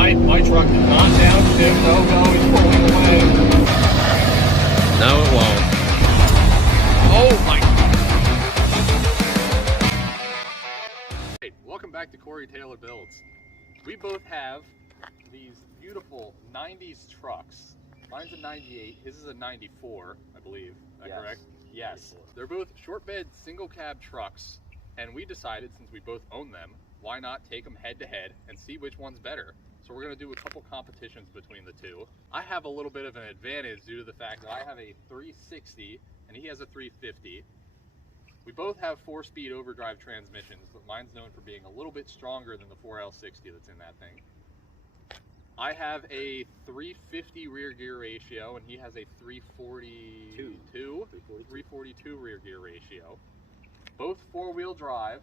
My truck did not downshift. No, it's pulling away. No, it won't. Oh my. Hey, welcome back to Corey Taylor Builds. We both have these beautiful 90s trucks. Mine's a 98, his is a 94, I believe. Is that correct? Yes. 94. They're both short bed, single cab trucks, and we decided, since we both own them, why not take them head to head and see which one's better. So we're going to do a couple competitions between the two. I have a little bit of an advantage due to the fact that I have a 360 and he has a 350. We both have 4-speed overdrive transmissions, but mine's known for being a little bit stronger than the 4L60 that's in that thing. I have a 350 rear gear ratio and he has a 342 rear gear ratio. Both 4-wheel drive,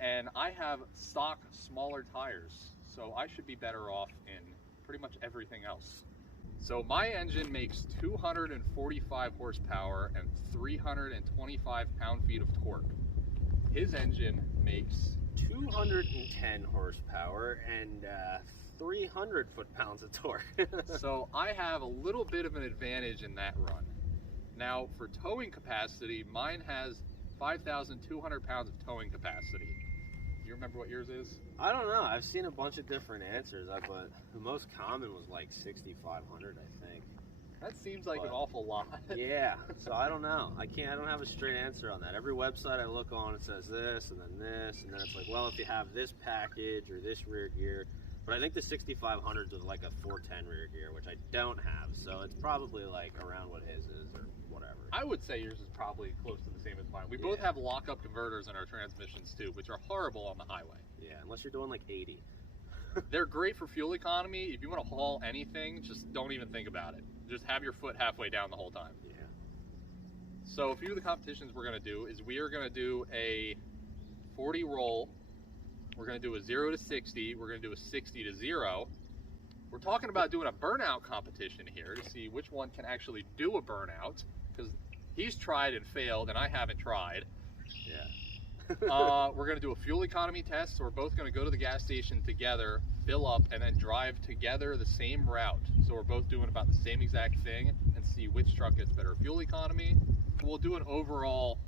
and I have stock smaller tires, so I should be better off in pretty much everything else. So my engine makes 245 horsepower and 325 pound-feet of torque. His engine makes 210 horsepower and 300 foot-pounds of torque. So I have a little bit of an advantage in that run. Now for towing capacity, mine has 5,200 pounds of towing capacity. You remember what yours is? I don't know. I've seen a bunch of different answers, but the most common was like 6,500, I think. That seems like an awful lot. Yeah, so I don't know. I don't have a straight answer on that. Every website I look on, it says this, and then it's like, well, if you have this package or this rear gear. But I think the 6,500s is like a 410 rear gear, which I don't have, so it's probably like around what his is or whatever. I would say yours is probably close to the same as mine. We both have lock-up converters in our transmissions too, which are horrible on the highway. Yeah, unless you're doing like 80. They're great for fuel economy. If you want to haul anything, just don't even think about it. Just have your foot halfway down the whole time. Yeah. So a few of the competitions we're going to do is we are going to do a 40 roll. We're going to do a 0 to 60. We're going to do a 60 to 0. We're talking about doing a burnout competition here to see which one can actually do a burnout, because he's tried and failed and I haven't tried. Yeah. We're going to do a fuel economy test, so we're both going to go to the gas station together, fill up, and then drive together the same route. So we're both doing about the same exact thing and see which truck gets better fuel economy. We'll do an overall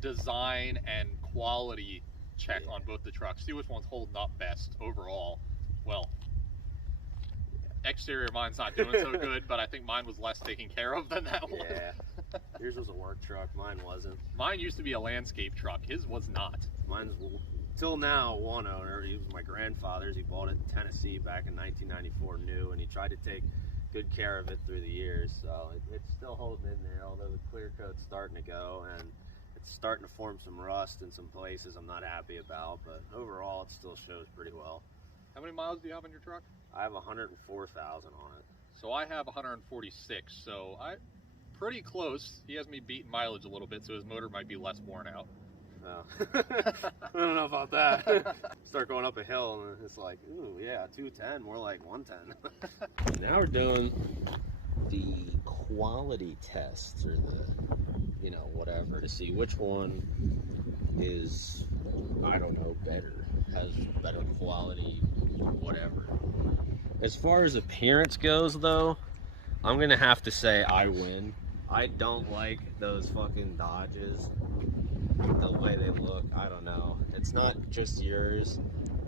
design and quality check on both the trucks, see which one's holding up best overall. Well, exterior mine's not doing so good, but I think mine was less taken care of than that one. Yeah. Yours was a work truck, mine wasn't. Mine used to be a landscape truck, his was not. Mine's, till now, one owner. He was my grandfather's. He bought it in Tennessee back in 1994 new, and he tried to take good care of it through the years. So it's still holding in there, although the clear coat's starting to go, and it's starting to form some rust in some places I'm not happy about, but overall it still shows pretty well. How many miles do you have on your truck? I have 104,000 on it. So I have 146, so I pretty close. He has me beating mileage a little bit, so his motor might be less worn out. Oh. I don't know about that. Start going up a hill and it's like, ooh, yeah, 210, more like 110. Now we're doing the quality tests, or the, whatever, to see which one is, I don't know, better, has better quality, whatever. As far as appearance goes, though, I'm gonna have to say I win. I don't like those fucking Dodges, the way they look. I don't know. It's not just yours.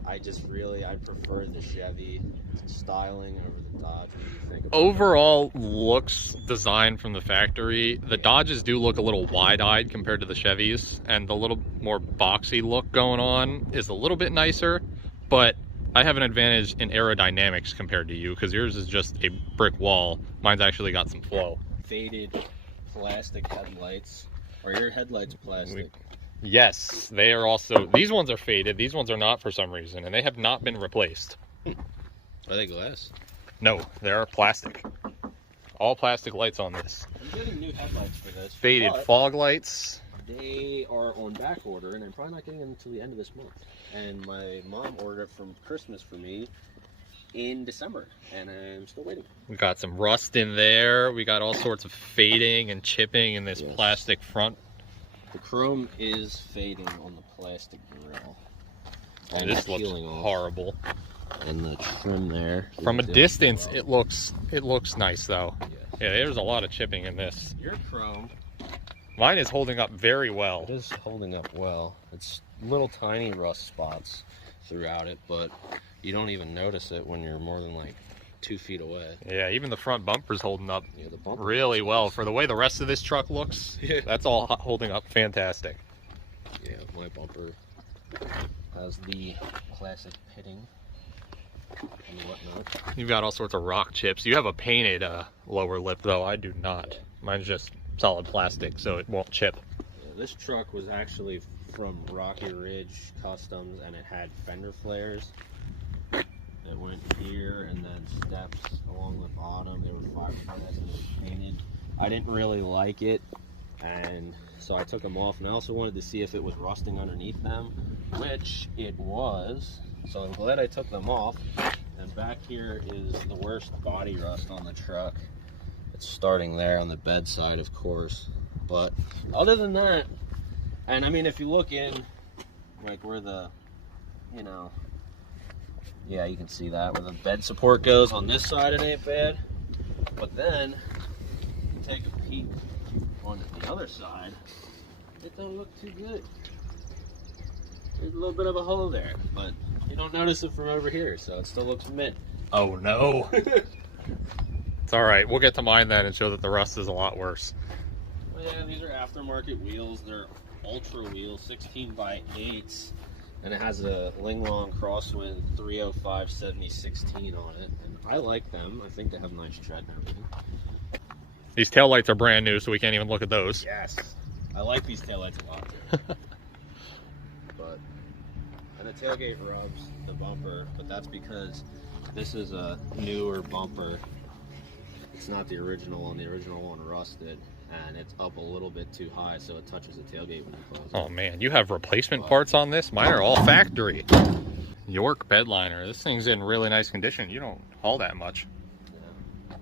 I prefer the Chevy styling over the Dodge. What do you think about Overall looks, design from the factory, the Dodges do look a little wide-eyed compared to the Chevys, and the little more boxy look going on is a little bit nicer, but I have an advantage in aerodynamics compared to you, because yours is just a brick wall. Mine's actually got some flow. Faded plastic headlights? Are your headlights plastic? Yes, they are also, these ones are faded, these ones are not for some reason, and they have not been replaced. Are they glass? No, they are plastic. All plastic lights on this. I'm getting new headlights for this. Faded fog lights. They are on back order, and I'm probably not getting them until the end of this month. And my mom ordered it from Christmas for me in December, and I'm still waiting. We got some rust in there. We got all sorts of fading and chipping in this plastic front. The chrome is fading on the plastic grill. And this looks horrible. And the trim there. From a distance, it looks nice though. Yeah. Yeah, there's a lot of chipping in this. Your chrome. Mine is holding up very well. It is holding up well. It's little tiny rust spots throughout it, but you don't even notice it when you're more than like 2 feet away. Yeah, even the front bumper's holding up The bumper really well. For the way the rest of this truck looks, Yeah. that's all holding up fantastic. Yeah, my bumper has the classic pitting and whatnot. You've got all sorts of rock chips. You have a painted lower lip though. I do not. Mine's just solid plastic, so it won't chip. Yeah, this truck was actually from Rocky Ridge Customs, and it had fender flares. It went here, and then steps along the bottom. They were fiberglass and they were painted. I didn't really like it, and so I took them off. And I also wanted to see if it was rusting underneath them, which it was. So I'm glad I took them off. And back here is the worst body rust on the truck. It's starting there on the bed side, of course. But other than that, and I mean, if you look in, like where the, you know, yeah, you can see that where the bed support goes on this side, it ain't bad. But then you take a peek on the other side, it don't look too good. There's a little bit of a hole there, but you don't notice it from over here, so it still looks mint. Oh no. It's all right. We'll get to mine then and show that the rust is a lot worse. Well, yeah, these are aftermarket wheels. They're ultra wheels, 16x8s, and it has a Linglong Crosswind 305 7016 on it. And I like them. I think they have nice tread and everything. These taillights are brand new, so we can't even look at those. Yes, I like these taillights a lot too. But and the tailgate rubs the bumper, but that's because this is a newer bumper. It's not the original one. The original one rusted, and it's up a little bit too high, so it touches the tailgate when you close it. Oh man, you have replacement parts on this? Mine are all factory. York bed liner. This thing's in really nice condition. You don't haul that much. Yeah.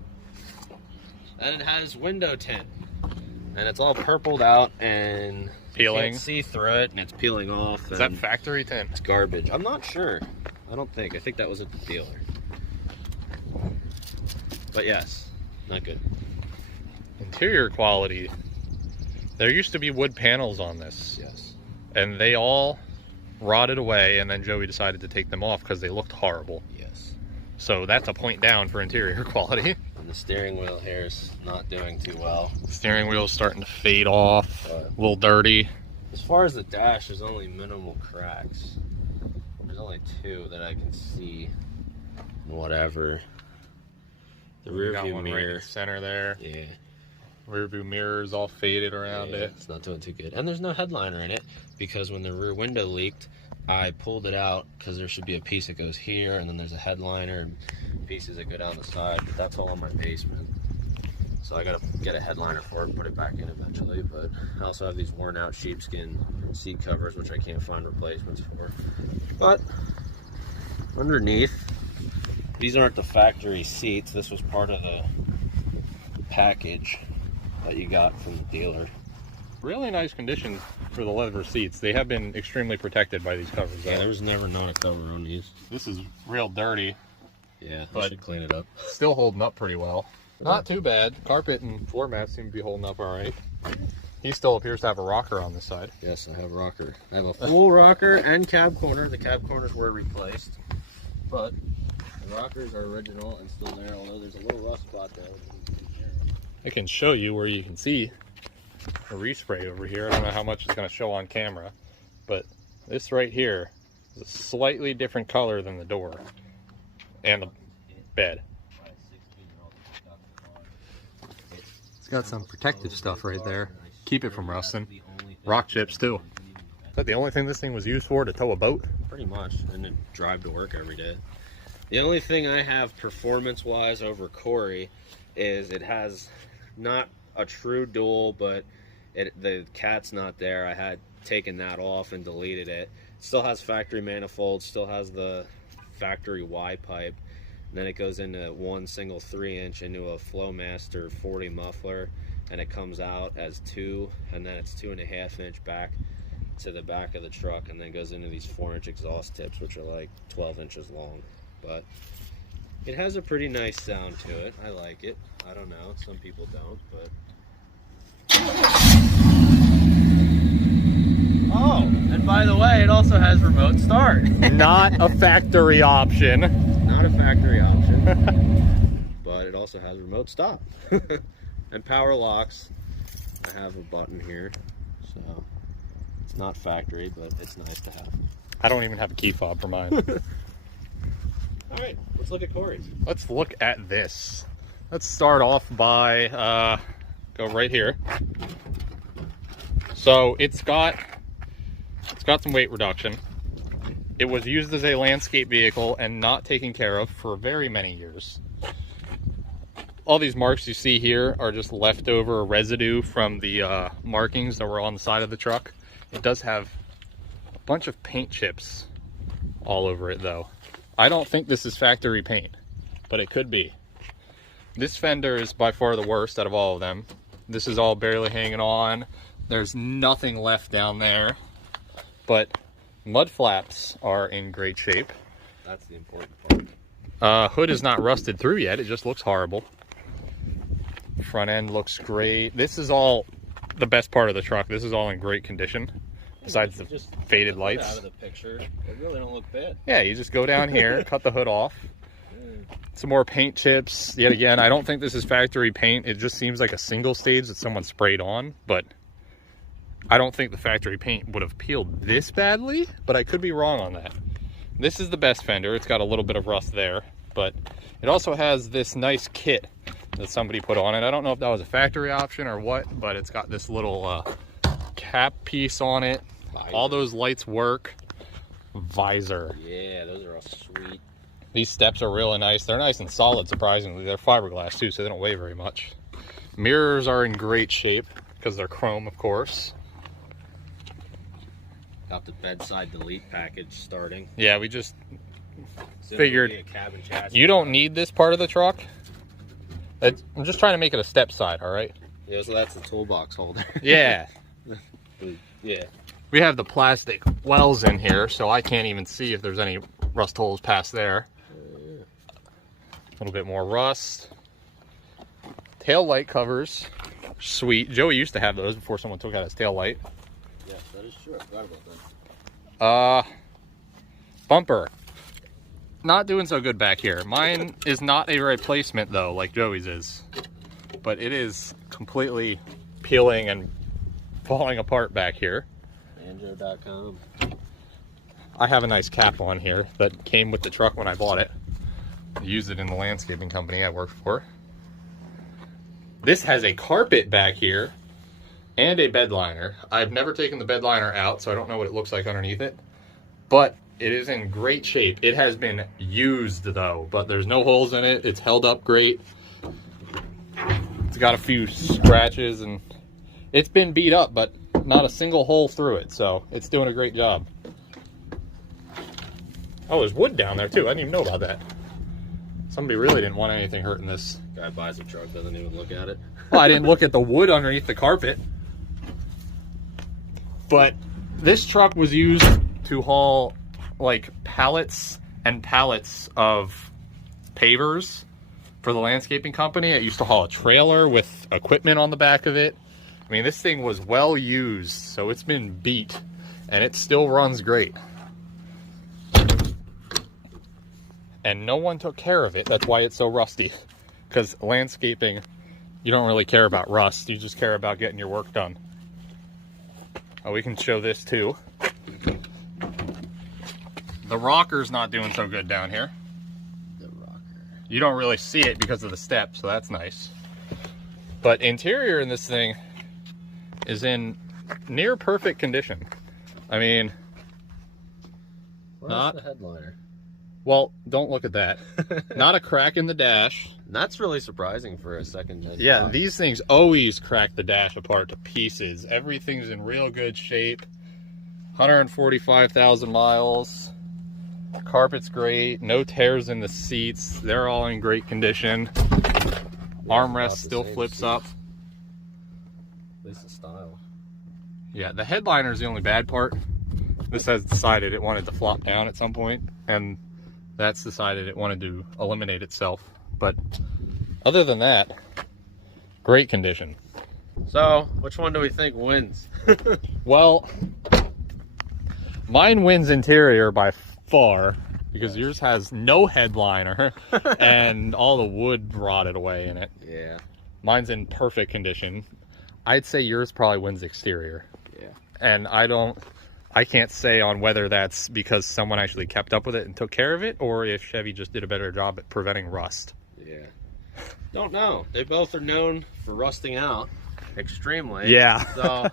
And it has window tint, and it's all purpled out and Peeling. You can't see through it, and it's peeling off. Is that factory tint? It's garbage. I'm not sure. I don't think. I think that was at the dealer. But yes, not good. Interior quality. There used to be wood panels on this. Yes. And they all rotted away, and then Joey decided to take them off because they looked horrible. Yes. So that's a point down for interior quality. And the steering wheel here is not doing too well. The steering wheel's starting to fade off, But a little dirty. as far as the dash, there's only minimal cracks. There's only 2 that I can see. Whatever. The We rear got view one right in mirror. the center there. Yeah. Rear view mirror's all faded around Yeah, it. it's not doing too good. And there's no headliner in it because when the rear window leaked, I pulled it out because there should be a piece that goes here, and then there's a headliner and pieces that go down the side. But that's all in my basement. So I gotta get a headliner for it, put it back in eventually. But I also have these worn out sheepskin seat covers, which I can't find replacements for. But underneath, these aren't the factory seats. This was part of the package that you got from the dealer. Really nice condition for the leather seats. They have been extremely protected by these covers. Yeah, though. there was never not a cover on these. This is real dirty. Yeah, But- I should clean it up. Still holding up pretty well. Not too bad. Carpet and floor mats seem to be holding up all right. He still appears to have a rocker on this side. Yes, I have a rocker. I have a full rocker and cab corner. The cab corners were replaced, but the rockers are original and still there, although there's a little rough spot there. I can show you where you can see a respray over here. I don't know how much it's going to show on camera, but this right here is a slightly different color than the door and the bed. It's got some protective stuff right there. Keep it from rusting. Rock chips too. Is that the only thing this thing was used for, to tow a boat? Pretty much, and then drive to work every day. The only thing I have performance-wise over Corey is it has not a true dual, but the cat's not there. I had taken that off and deleted it. Still has factory manifolds, still has the factory Y pipe. And then it goes into one single 3-inch into a Flowmaster 40 muffler, and it comes out as 2, and then it's 2.5-inch back to the back of the truck, and then goes into these 4-inch exhaust tips, which are like 12 inches long. but it has a pretty nice sound to it. I like it. I don't know, some people don't, but... Oh, and by the way, it also has remote start. Not a factory option. Not a factory option, but it also has remote stop. And power locks. I have a button here, so it's not factory, but it's nice to have. I don't even have a key fob for mine. All right, let's look at Corey's. Let's look at this. Let's start off by, go right here. So it's got some weight reduction. It was used as a landscape vehicle and not taken care of for very many years. All these marks you see here are just leftover residue from the markings that were on the side of the truck. It does have a bunch of paint chips all over it though. I don't think this is factory paint, but it could be. This fender is by far the worst out of all of them. This is all barely hanging on. There's nothing left down there, but mud flaps are in great shape. That's the important part. Hood is not rusted through yet. It just looks horrible. Front end looks great. This is all the best part of the truck. This is all in great condition, besides the just faded lights. Out of the picture, they really don't look bad. Yeah, you just go down here, cut the hood off. Some more paint chips. Yet again, I don't think this is factory paint. It just seems like a single stage that someone sprayed on, but I don't think the factory paint would have peeled this badly, but I could be wrong on that. This is the best fender. It's got a little bit of rust there, but it also has this nice kit that somebody put on it. I don't know if that was a factory option or what, but it's got this little cap piece on it. Visor. All those lights work. Visor. Yeah, those are all sweet. These steps are really nice. They're nice and solid, surprisingly. They're fiberglass too, so they don't weigh very much. Mirrors are in great shape because they're chrome, of course. Got the bedside delete package starting. Yeah, we just Soon figured it'll be a cabin chassis. you don't need this part of the truck. I'm just trying to make it a step side, all right? Yeah, so that's the toolbox holder. Yeah. Yeah. We have the plastic wells in here, so I can't even see if there's any rust holes past there. A little bit more rust. Tail light covers, sweet. Joey used to have those before someone took out his tail light. Yes, that is true. I forgot about that. Bumper. Not doing so good back here. Mine is not a replacement though, like Joey's is. But it is completely peeling and falling apart back here. Banjo.com. I have a nice cap on here that came with the truck when I bought it. I used it in the landscaping company I worked for. This has a carpet back here and a bed liner. I've never taken the bed liner out, so I don't know what it looks like underneath it. But it is in great shape. It has been used though, but there's no holes in it. It's held up great. It's got a few scratches and it's been beat up, but not a single hole through it, so it's doing a great job. Oh, there's wood down there too. I didn't even know about that. Somebody really didn't want anything hurting this. Guy buys a truck, doesn't even look at it. Well, I didn't look at the wood underneath the carpet. But this truck was used to haul like pallets and pallets of pavers for the landscaping company. It used to haul a trailer with equipment on the back of it. I mean, this thing was well used, so it's been beat and it still runs great. And no one took care of it. That's why it's so rusty. Because landscaping, you don't really care about rust. You just care about getting your work done. Oh, we can show this too. The rocker's not doing so good down here. The rocker. You don't really see it because of the step, so that's nice. But interior in this thing is in near perfect condition. I mean, Where's the headliner? Well, don't look at that. Not a crack in the dash. That's really surprising for a second gen. Yeah, truck. these things always crack the dash apart to pieces. Everything's in real good shape. 145,000 miles. Carpet's great. No tears in the seats. They're all in great condition. Armrest still flips up. At least the style. Yeah, the headliner is the only bad part. This has decided it wanted to flop down at some point, and That's decided it wanted to eliminate itself. But other than that, great condition. So, which one do we think wins? Well, mine wins interior by far because yours has no headliner and all the wood rotted away in it. Yeah. Mine's in perfect condition. I'd say yours probably wins exterior. Yeah. And I can't say on whether that's because someone actually kept up with it and took care of it, or if Chevy just did a better job at preventing rust. Yeah. Don't know. They both are known for rusting out extremely. Yeah. So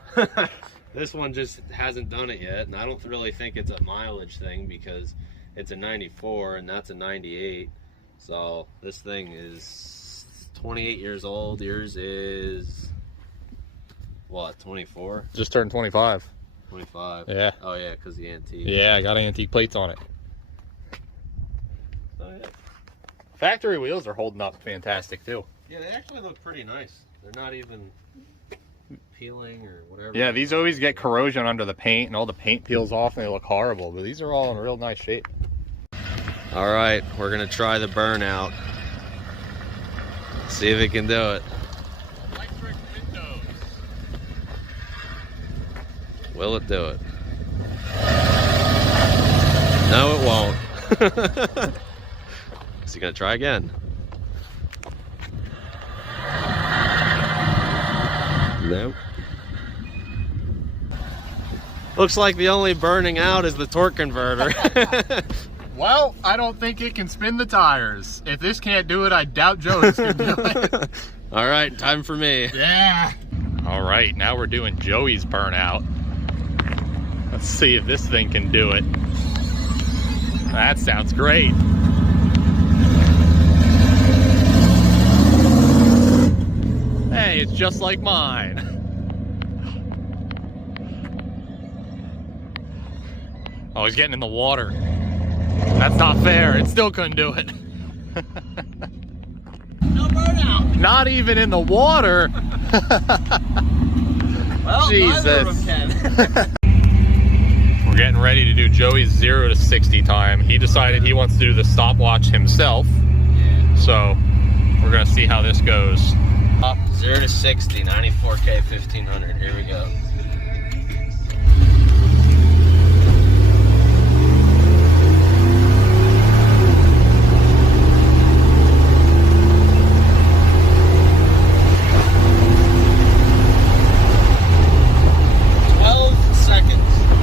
this one just hasn't done it yet, and I don't really think it's a mileage thing because it's a 94 and that's a 98. So this thing is 28 years old. Yours is what, 24? Just turned 25. 25. Yeah. Oh yeah, because the antique. Yeah, I got antique plates on it. Oh yeah. Factory wheels are holding up fantastic too. Yeah, they actually look pretty nice. They're not even peeling or whatever. Yeah, these always get corrosion under the paint and all the paint peels off and they look horrible, but these are all in real nice shape. All right, we're gonna try the Burnout. See if it can do it. Electric windows. Will it do it? No, it won't. Is he gonna try again? Nope. Looks like the only burning out is the torque converter. Well, I don't think it can spin the tires. If this can't do it, I doubt Joey's can do it. All right, time for me. Yeah. All right, now we're doing Joey's Burnout. Let's see if this thing can do it. That sounds great. Hey, it's just like mine. Oh, he's getting in the water. That's not fair. It still couldn't do it. No burnout. Not even in the water. Well, Jesus. neither of them can. We're getting ready to do Joey's 0 to 60 time. He decided he wants to do the stopwatch himself. Yeah. So we're gonna see how this goes. 0 to 60, 94K, 1500. Here we go.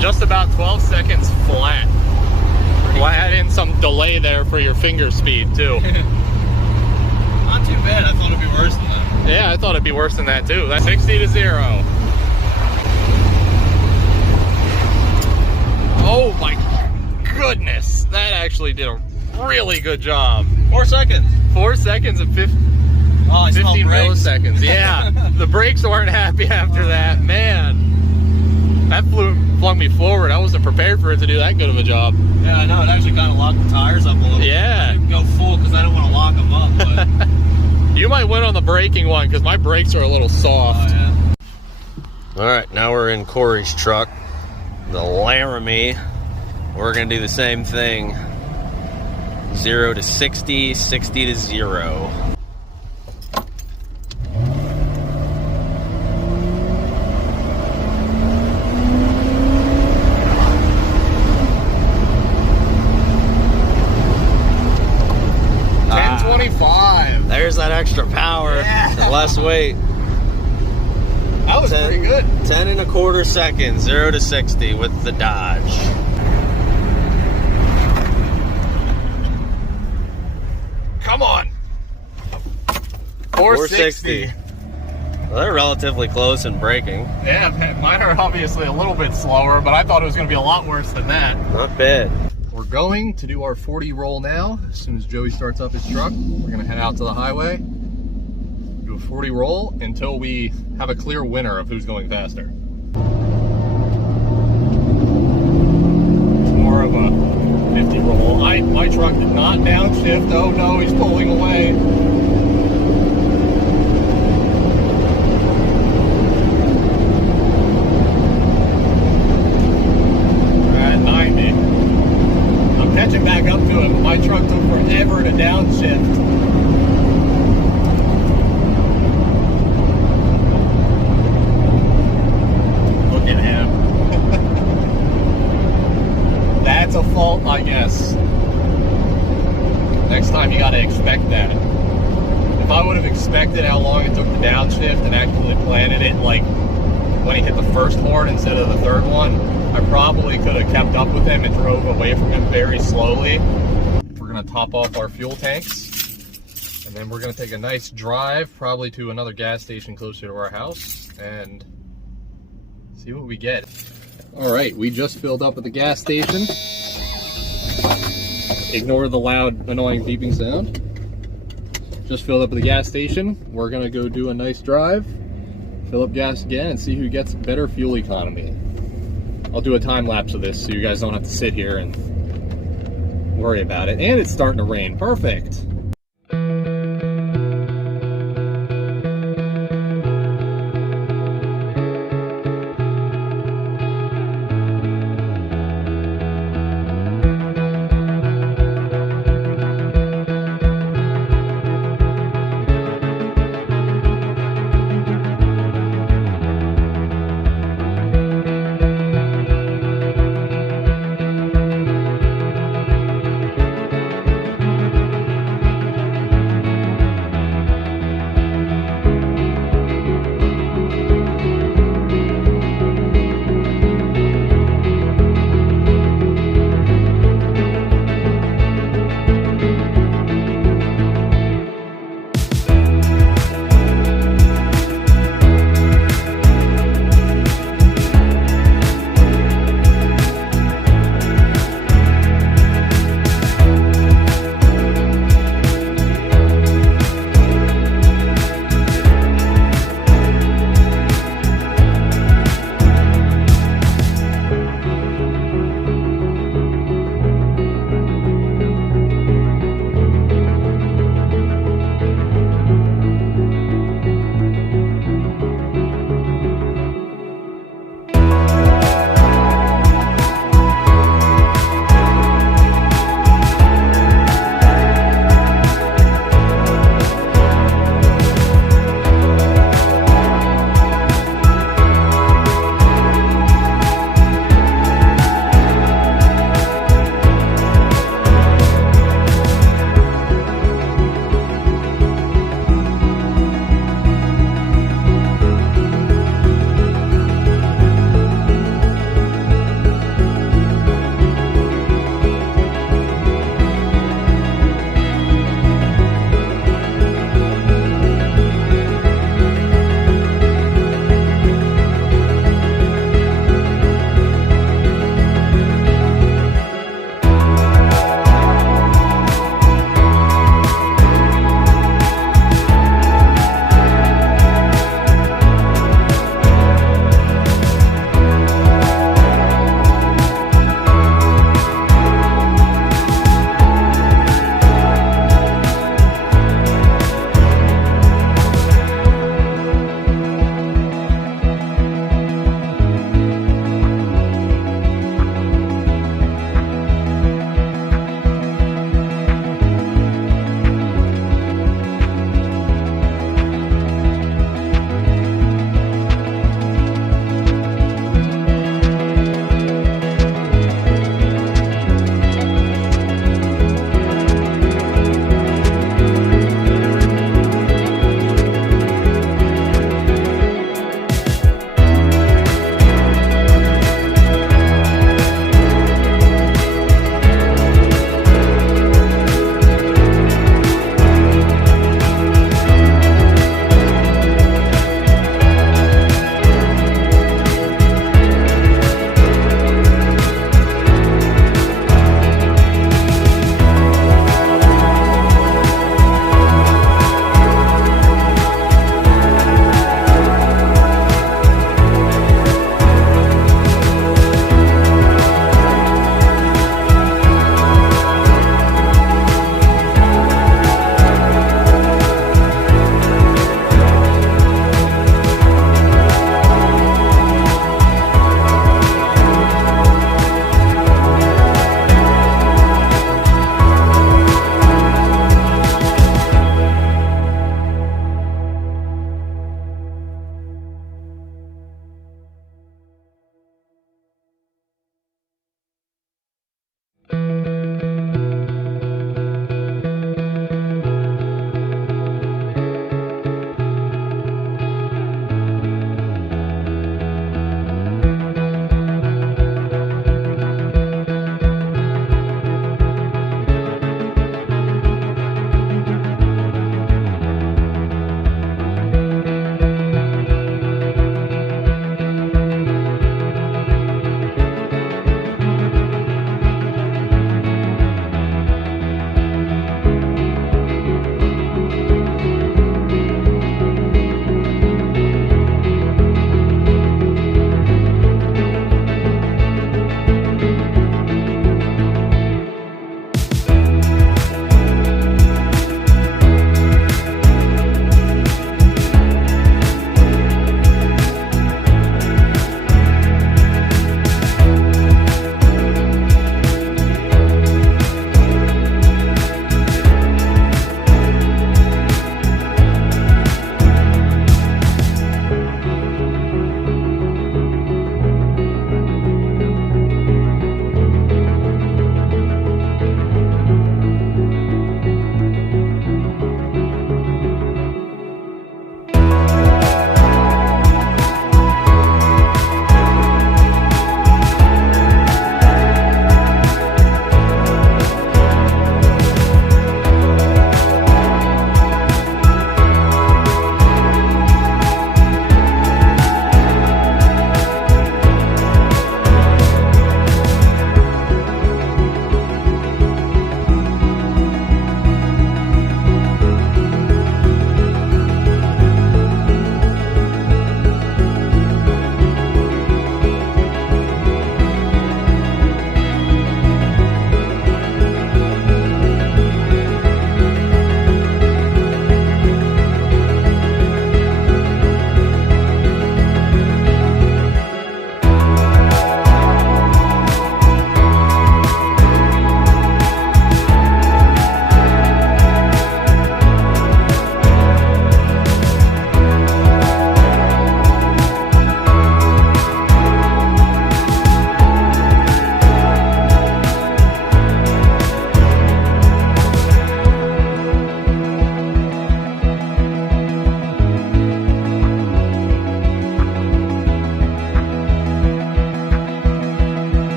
Just about 12 seconds flat. We'll add in some delay there for your finger speed too. Not too bad. I thought it'd be worse than that. Yeah, I thought it'd be worse than that too. That's 60 to 0. Oh my goodness. That actually did a really good job. 4 seconds. 4 seconds and 15 milliseconds. Yeah, the brakes weren't happy after that. Man. That flung me forward. I wasn't prepared for it to do that good of a job. Yeah, I know. It actually kind of locked the tires up a little bit. Yeah. I didn't go full because I don't want to lock them up. But you might win on the braking one because my brakes are a little soft. Oh, yeah. All right, now we're in Corey's truck, the Laramie. We're going to do the same thing. 0 to 60, 60 to 0. There's that extra power, yeah. Less weight. That was pretty good. 10 1/4 seconds, 0 to 60 with the Dodge. Come on. 460. Well, they're relatively close in braking. Yeah, mine are obviously a little bit slower, but I thought it was going to be a lot worse than that. Not bad. We're going to do our 40 roll now. As soon as Joey starts up his truck, we're going to head out to the highway, do a 40 roll until we have a clear winner of who's going faster. More of a 50 roll. My truck did not downshift. Oh no, he's pulling away. We're at 90. I'm catching back up to him. My truck got to expect that. If I would have expected how long it took to downshift and actually planted it like when he hit the first horn instead of the third one, I probably could have kept up with him and drove away from him very slowly. We're going to top off our fuel tanks, and then we're going to take a nice drive, probably to another gas station closer to our house, and see what we get. All right, we just filled up at the gas station. Ignore the loud, annoying beeping sound. Just filled up at the gas station. We're gonna go do a nice drive, fill up gas again, and see who gets better fuel economy. I'll do a time lapse of this so you guys don't have to sit here and worry about it. And it's starting to rain. Perfect.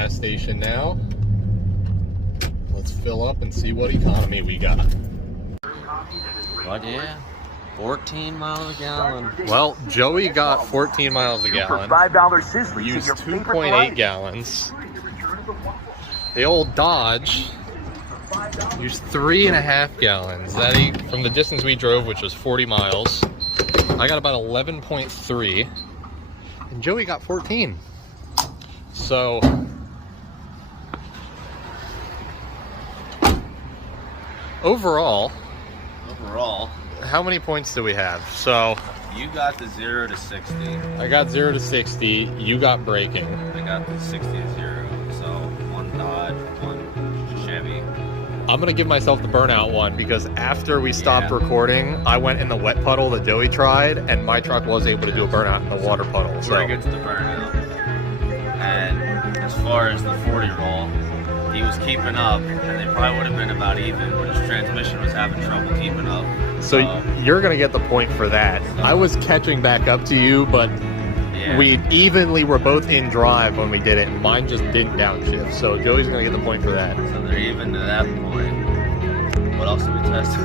gas station now. Let's fill up and see what economy we got. But yeah, 14 miles a gallon. Well, Joey got 14 miles a gallon. $5 Sizzler. Used 2.8 gallons. The old Dodge used 3.5 gallons. From the distance we drove, which was 40 miles, I got about 11.3, and Joey got 14. So overall, how many points do we have? So you got the 0 to 60. I got 0 to 60. You got braking. I got the 60 to 0. So one Dodge, one Chevy. I'm gonna give myself the Burnout one because after we stopped recording, I went in the wet puddle that Joey tried, and my truck was able to do a Burnout in the water puddle. We're gonna get to the Burnout. And as far as the 40 roll, he was keeping up, and they probably would have been about even, but his transmission was having trouble keeping up. So you're gonna get the point for that. I was catching back up to you, but we evenly were both in drive when we did it, and mine just didn't downshift. So Joey's gonna get the point for that. So they're even to that point. What else did we test?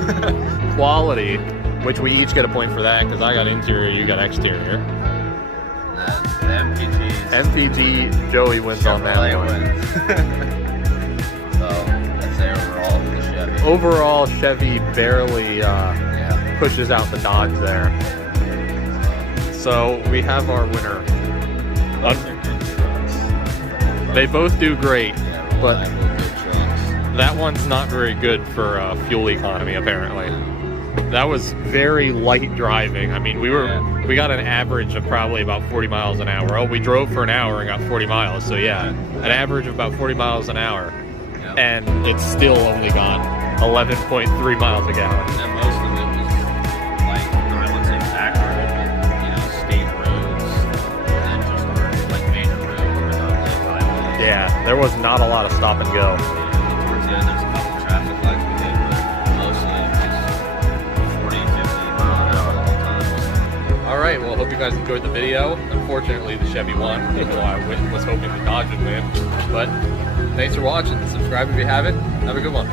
Quality, which we each get a point for that because I got interior, you got exterior. The MPG, Joey wins on that one. So let's say overall the Chevy. Overall, Chevy barely pushes out the Dodge there. So we have our winner. They both do great, but that one's not very good for fuel economy apparently. That was very light driving. I mean, we got an average of probably about 40 miles an hour. Oh, we drove for an hour and got 40 miles. So yeah, an average of about 40 miles an hour. And it still only got 11.3 miles a gallon. And most of it was like, I wouldn't say back road, but you know, state roads, and just like major roads, not like highways. Yeah, there was not a lot of stop and go. Towards the end, there's a couple traffic lights we did, but mostly it was 40, 50 mile an hour the whole time. All right, well, hope you guys enjoyed the video. Unfortunately, the Chevy won, even though I was hoping the Dodge would win. But thanks for watching. Subscribe if you haven't. Have a good one.